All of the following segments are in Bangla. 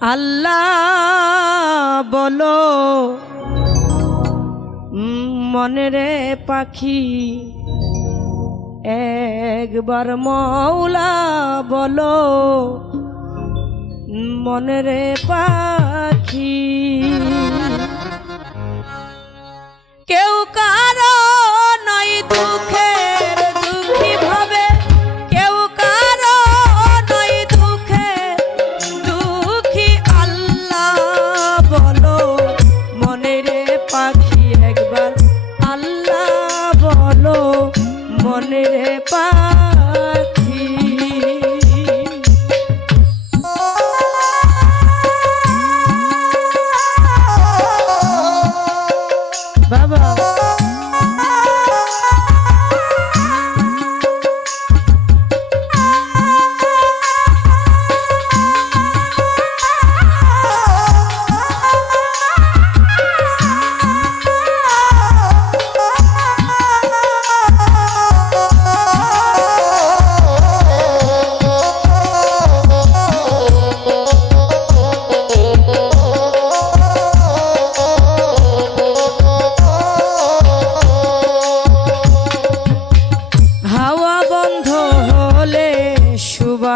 আল্লাহ বলো মনেরে পাখি একবার মৌলা বলো মনেরে পাখি। কেউ কারও রে পা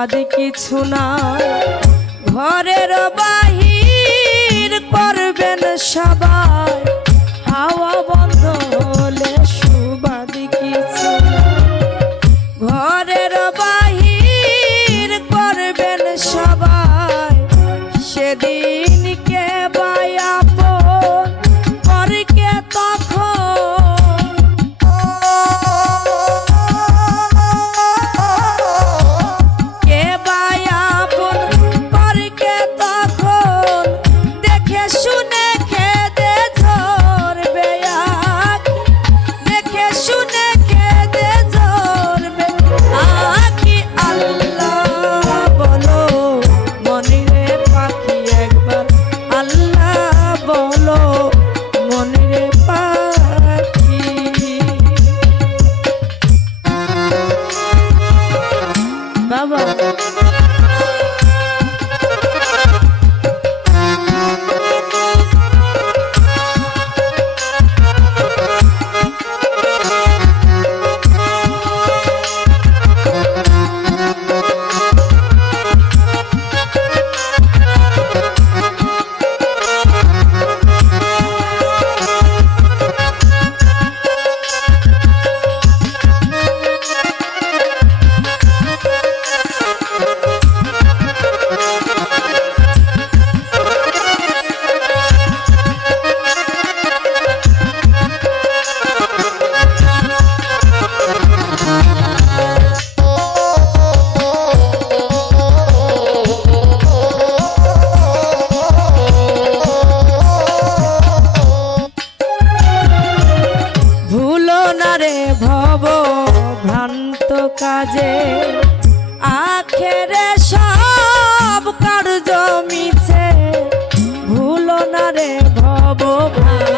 বাদে কিছু না। দুঃখেরে সব কার্য মিছে। ভুলো না রে ভব ভাই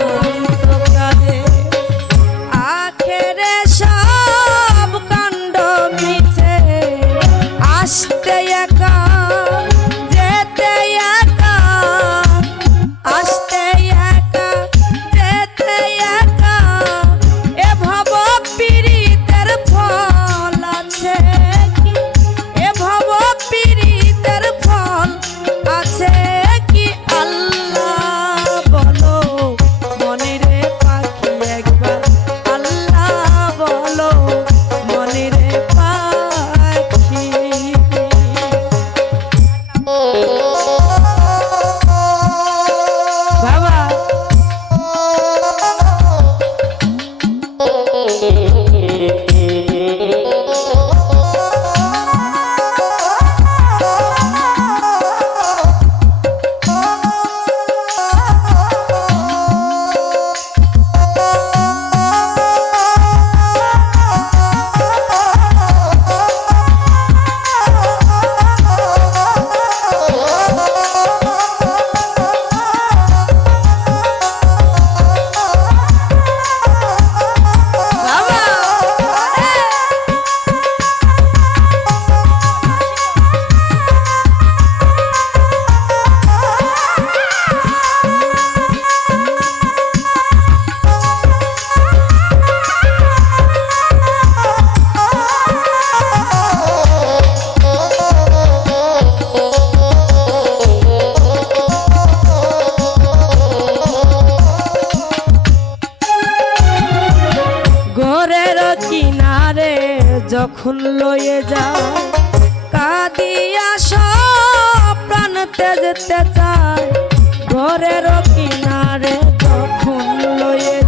যখন লয়ে যাও কাদিয়া সব প্রাণ তেজতে চায়। ঘরের কিনারে যখন লয়ে